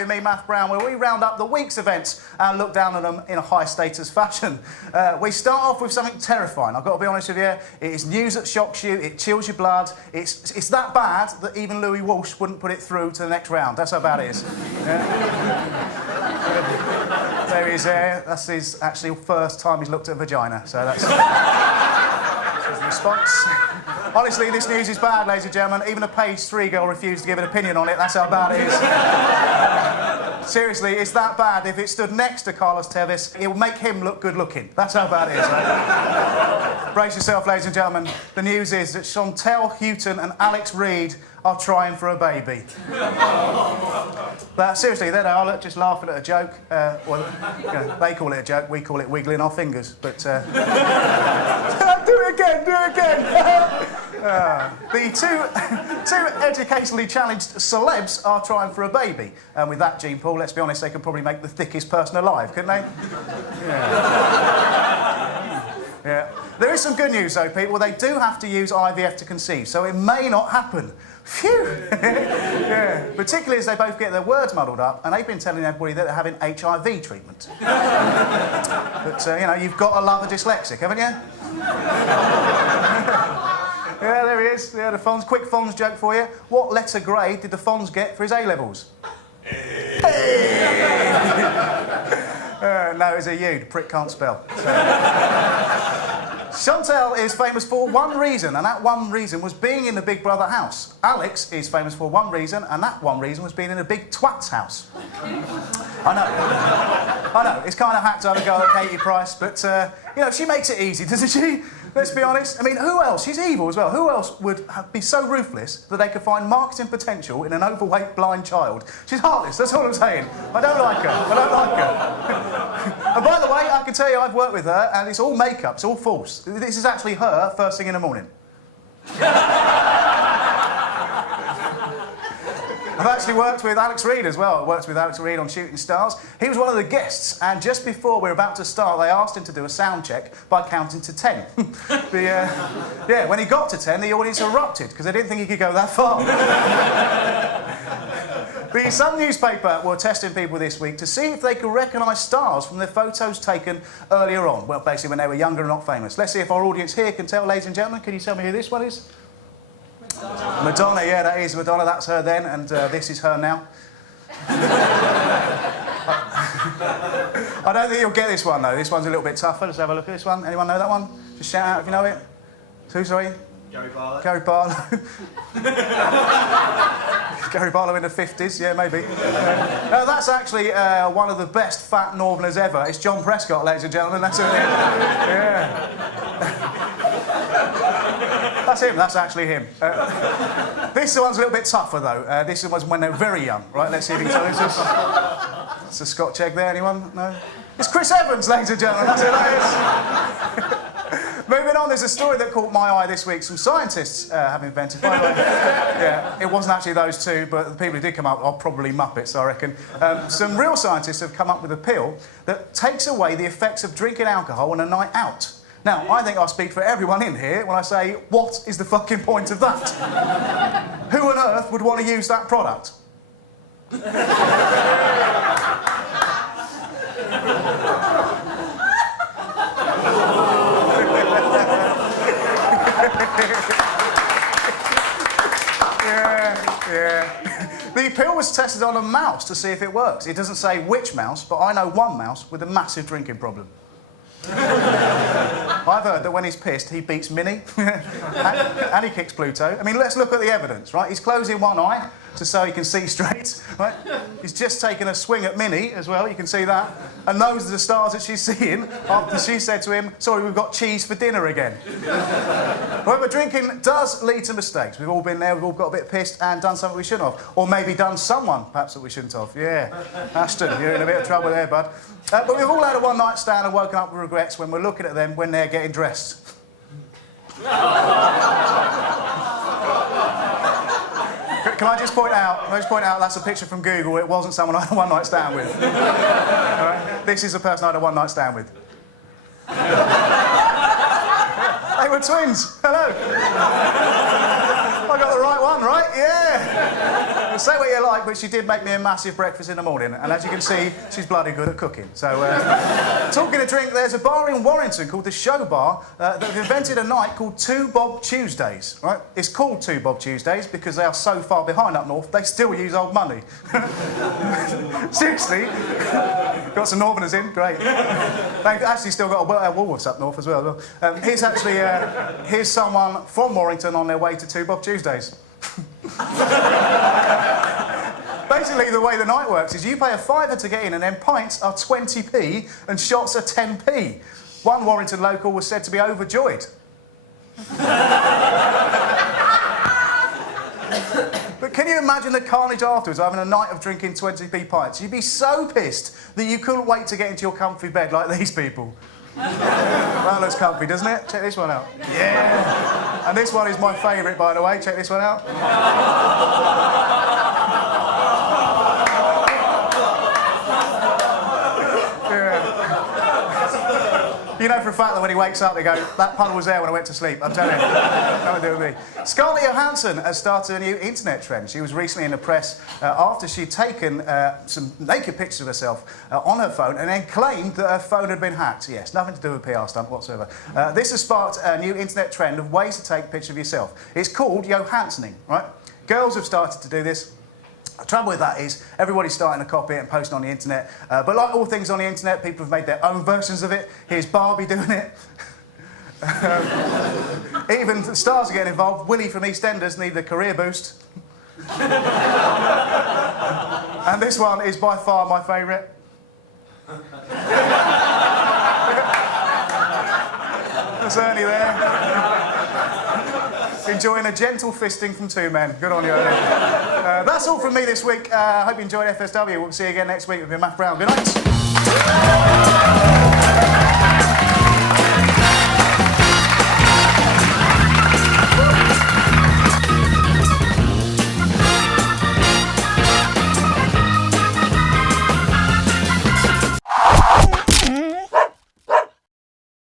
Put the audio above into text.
with me, Maff Brown, where we round up the week's events and look down on them in a high-status fashion. We start off with something terrifying. I've got to be honest with you. It is news that shocks you. It chills your blood. It's that bad that even Louis Walsh wouldn't put it through to the next round. That's how bad it is. There he is there. That's his actually first time he's looked at a vagina. So that's his response. Honestly, this news is bad, ladies and gentlemen. Even a page 3 girl refused to give an opinion on it. That's how bad it is. Seriously, it's that bad. If it stood next to Carlos Tevez, it would make him look good looking. That's how bad it is. Right? Brace yourself, ladies and gentlemen. The news is that Chantel Houghton and Alex Reid are trying for a baby. But seriously, there they are, just laughing at a joke. Well, you know, they call it a joke, we call it wiggling our fingers. But do it again, do it again. The two educationally challenged celebs are trying for a baby. And with that gene pool, let's be honest, they could probably make the thickest person alive, couldn't they? Yeah. Yeah. There is some good news, though, people. They do have to use IVF to conceive, so it may not happen. Phew! Yeah. Particularly as they both get their words muddled up, and they've been telling everybody that they're having HIV treatment. But, you know, you've got to love a dyslexic, haven't you? Yeah, there he is. Yeah, the Fonz. Quick Fonz joke for you. What letter grade did the Fonz get for his A-levels? No, it's a U. The prick can't spell. So. Chantel is famous for one reason, and that one reason was being in the Big Brother house. Alex is famous for one reason, and that one reason was being in a big twat's house. I know, it's kind of hacked to have a go at Katie Price, but, you know, she makes it easy, doesn't she? Let's be honest. I mean, who else? She's evil as well. Who else would be so ruthless that they could find marketing potential in an overweight blind child? She's heartless, that's all I'm saying. I don't like her. I don't like her. And by the way, I can tell you I've worked with her, and it's all makeup, it's all false. This is actually her first thing in the morning. I've actually worked with Alex Reid as well. I worked with Alex Reid on Shooting Stars. He was one of the guests, and just before we were about to start, they asked him to do a sound check by counting to 10. Yeah, when he got to 10, the audience erupted, because they didn't think he could go that far. The Sun newspaper were testing people this week to see if they could recognise stars from their photos taken earlier on. Well, basically when they were younger and not famous. Let's see if our audience here can tell, ladies and gentlemen. Can you tell me who this one is? Madonna, yeah, that is Madonna. That's her then, and this is her now. I don't think you'll get this one, though. This one's a little bit tougher. Let's have a look at this one. Anyone know that one? Just shout out if you know it. Who, sorry? Gary Barlow. Gary Barlow. Gary Barlow in the 50s, yeah, maybe. No, that's actually one of the best fat Northerners ever. It's John Prescott, ladies and gentlemen. That's it. Yeah. That's him, that's actually him. This one's a little bit tougher, though. This was when they were very young, right? Let's see if he tells us. It's a Scotch egg there, anyone? No? It's Chris Evans, ladies and gentlemen, that's who that is. Moving on, there's a story that caught my eye this week. Some scientists have invented, by the way. Yeah, it wasn't actually those two, but the people who did come up are probably Muppets, I reckon. Some real scientists have come up with a pill that takes away the effects of drinking alcohol on a night out. Now, I think I speak for everyone in here when I say, what is the fucking point of that? Who on earth would want to use that product? Yeah. The pill was tested on a mouse to see if it works. It doesn't say which mouse, but I know one mouse with a massive drinking problem. I've heard that when he's pissed, he beats Minnie and he kicks Pluto. I mean, let's look at the evidence, right? He's closing one eye so he can see straight, right? He's just taken a swing at Minnie as well, you can see that. And those are the stars that she's seeing after she said to him, sorry, we've got cheese for dinner again. However, drinking does lead to mistakes. We've all been there, we've all got a bit pissed and done something we shouldn't have. Or maybe done someone, perhaps, that we shouldn't have. Yeah, Ashton, you're in a bit of trouble there, bud. But we've all had a one-night stand and woken up with regrets when we're looking at them when they're getting dressed. Can I just point out that's a picture from Google. It wasn't someone I had a one-night stand with. Right? This is a person I had a one-night stand with. They were twins. Hello. I got the right one, right? Yeah. Say what you like, but she did make me a massive breakfast in the morning, and as you can see, she's bloody good at cooking. So, talking of drink, there's a bar in Warrington called the Show Bar that have invented a night called Two Bob Tuesdays, right? It's called Two Bob Tuesdays because they are so far behind up north, they still use old money. Seriously. Got some Northerners in, great. They've actually still got a Woolworths up north as well. Here's someone from Warrington on their way to Two Bob Tuesdays. Basically, the way the night works is you pay a £5 to get in, and then pints are 20p and shots are 10p. One Warrington local was said to be overjoyed. But can you imagine the carnage afterwards, having a night of drinking 20p pints? You'd be so pissed that you couldn't wait to get into your comfy bed like these people. That looks comfy, doesn't it? Check this one out. Yeah. And this one is my favourite, by the way. Check this one out. You know for a fact that when he wakes up, they go, that puddle was there when I went to sleep. I'm telling you. Nothing to do with me. Scarlett Johansson has started a new internet trend. She was recently in the press after she'd taken some naked pictures of herself on her phone and then claimed that her phone had been hacked. Yes, nothing to do with a PR stunt whatsoever. This has sparked a new internet trend of ways to take pictures of yourself. It's called Johanssoning, right? Girls have started to do this. The trouble with that is everybody's starting to copy it and posting on the internet. But like all things on the internet, people have made their own versions of it. Here's Barbie doing it. Even the stars are getting involved. Willie from EastEnders needed a career boost. And this one is by far my favourite. There's Ernie there. Enjoying a gentle fisting from two men. Good on you, Ernie. That's all from me this week. I hope you enjoyed FSW. We'll see you again next week with Maff Brown. Good night.